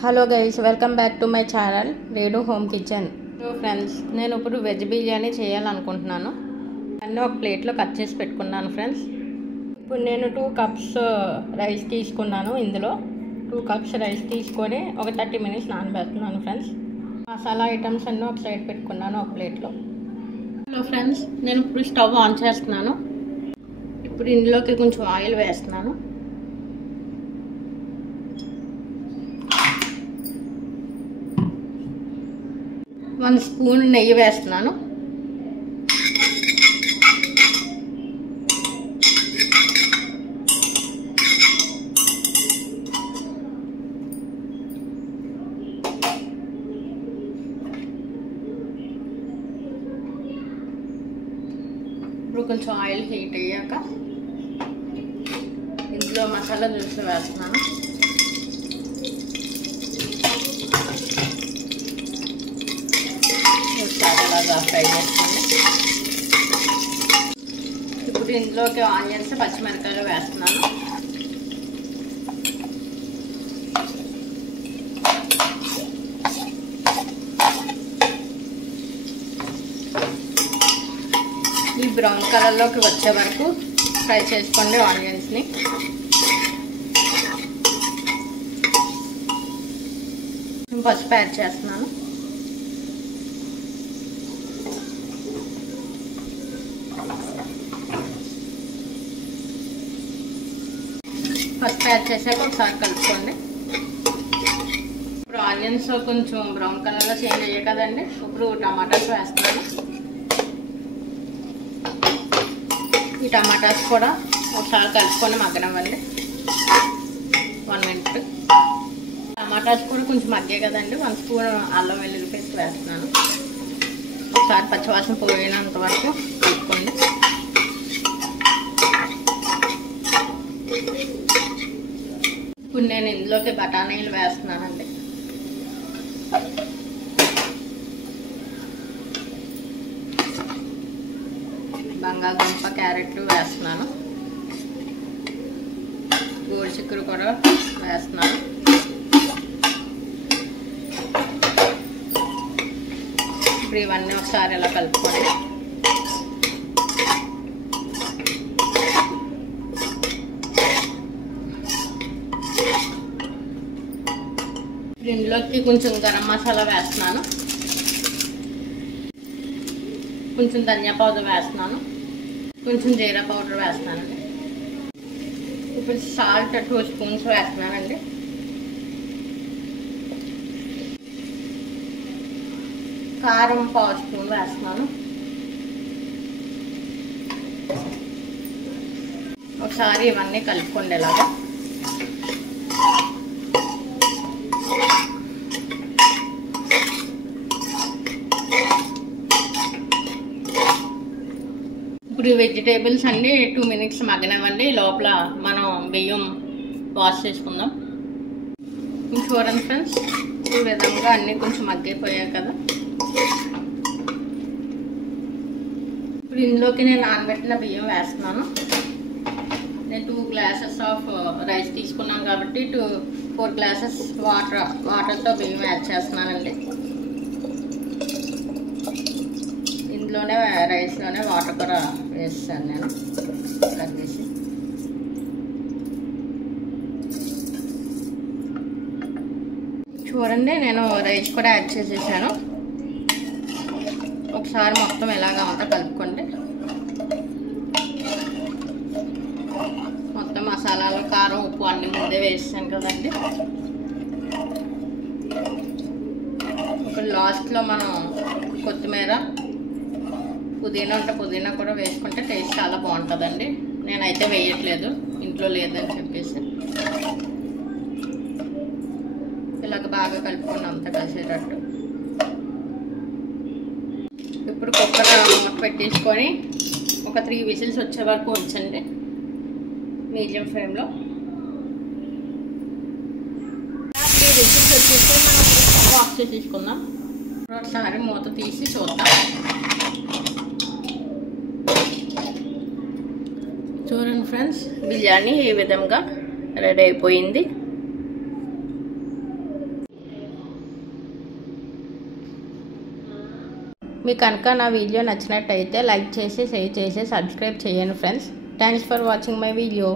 Hello guys, welcome back to my channel రేడు home kitchen. So friends, నేను ఇప్పుడు veg biryani చేయాలనుకుంటున్నాను. అన్నీ ఒక ప్లేట్లో కట్ చేసి పెట్టుకున్నాను ఫ్రెండ్స్. ఇప్పుడు నేను 2 కప్స్ రైస్ తీసుకున్నాను. ఇందులో 2 కప్స్ రైస్ తీసుకొని ఒక 30 మినిట్స్ నానబెడుతున్నాను ఫ్రెండ్స్. మసాలా ఐటమ్స్ అన్నీ ఒక సైడ్ పెట్టుకున్నాను ఒక ప్లేట్లో. హలో ఫ్రెండ్స్, నేను ఇప్పుడు స్టవ్ ఆన్ చేస్తున్నాను. ఇప్పుడు ఇందులోకి కొంచెం ఆయిల్ వేస్తున్నాను. 1 స్పూన్ నెయ్యి వేస్తున్నాను. ఇప్పుడు కొంచెం ఆయిల్ హీట్ అయ్యాక ఇందులో మసాలా దినుసులు వేస్తున్నాను. అలాగా ఫ్రై చేస్తాను. ఇప్పుడు ఇందులోకి ఆనియన్స్, పచ్చిమిరపకాయలు వేస్తున్నాను. ఈ బ్రౌన్ కలర్లోకి వచ్చే వరకు ఫ్రై చేసుకోండి ఆనియన్స్ని. పసుపు యాడ్ చేస్తున్నాను. పసుపు యాడ్ చేసాక ఒకసారి కలుపుకోండి. ఇప్పుడు ఆనియన్స్ కొంచెం బ్రౌన్ కలర్లో చేంజ్ అయ్యాయి కదండి. ఇప్పుడు టమాటాస్ వేస్తున్నాను. ఈ టమాటాస్ కూడా ఒకసారి కలుపుకొని మగ్గనివ్వండి 1 మినిట్. టమాటాస్ కూడా కొంచెం మగ్గాయి కదండి. 1 స్పూన్ అల్లం వెల్లుల్లి పేస్ట్ వేస్తున్నాను. ఒకసారి పచ్చివాసన పోయినంత వరకు కలుపుకోండి. ఇప్పుడు నేను ఇందులోకి బఠానీలు వేస్తున్నానండి. బంగాళదుంప, క్యారెట్లు వేస్తున్నాను. గోరుచిక్కుడు కూడా వేస్తున్నాను. ఇప్పుడు ఇవన్నీ ఒకసారి ఇలా కలుపుకోండి. ఇందులోకి కొంచెం గరం మసాలా వేస్తున్నాను. కొంచెం ధనియా పౌడర్ వేస్తున్నాను. కొంచెం జీరా పౌడర్ వేస్తున్నానండి. ఇప్పుడు సాల్ట్ 2 స్పూన్స్ వేస్తున్నానండి. కారం 1/2 స్పూన్ వేస్తున్నాను. ఒకసారి ఇవన్నీ కలుపుకోండి ఇలాగా. ఇప్పుడు వెజిటేబుల్స్ అన్నీ 2 మినిట్స్ మగ్గనివ్వండి. లోపల మనం బియ్యం వాష్ చేసుకుందాం. చూడండి ఫ్రెండ్స్, ఈ విధంగా అన్నీ కొంచెం మగ్గిపోయాయి కదా. ఇప్పుడు ఇందులోకి నేను నానబెట్టిన బియ్యం వేస్తున్నాను. నేను 2 గ్లాసెస్ ఆఫ్ రైస్ తీసుకున్నాను కాబట్టి 4 గ్లాసెస్ వాటర్తో బియ్యం యాడ్ చేస్తున్నానండి. ఇందులోనే రైస్లోనే వాటర్ కూడా వేస్తాను నేను కలిపేసి. చూడండి, నేను రైస్ కూడా యాడ్ చేసేసాను. ఒకసారి మొత్తం ఇలాగా అంతా కలుపుకోండి. మొత్తం మసాలాలు, కారం, ఉప్పు అన్నీ ముందే వేసాను కదండి. ఇప్పుడు లాస్ట్లో మనం కొత్తిమీర, పుదీనా ఉంటే పుదీనా కూడా వేసుకుంటే టేస్ట్ చాలా బాగుంటుందండి. నేనైతే వేయట్లేదు, ఇంట్లో లేదని చెప్పేసి. ఇలాగ బాగా కలుపుకొని అంతా కలిసేటట్టు. ఇప్పుడు కుక్కర్ మూత పెట్టేసుకొని ఒక 3 విజిల్స్ వచ్చే వరకు ఉంచండి మీడియం ఫ్లేమ్లో. 3 విజిల్స్ వచ్చేసి మనం స్టవ్ ఆఫ్ చేసి తీసుకుందాం. ఒకసారి మూత తీసి చూద్దాం. చూడండి ఫ్రెండ్స్, బిర్యానీ ఈ విధంగా రెడీ అయిపోయింది. మీకు కనుక నా వీడియో నచ్చినట్టయితే లైక్ చేసి షేర్ చేసి సబ్స్క్రైబ్ చేయండి friends. Thanks for watching my video.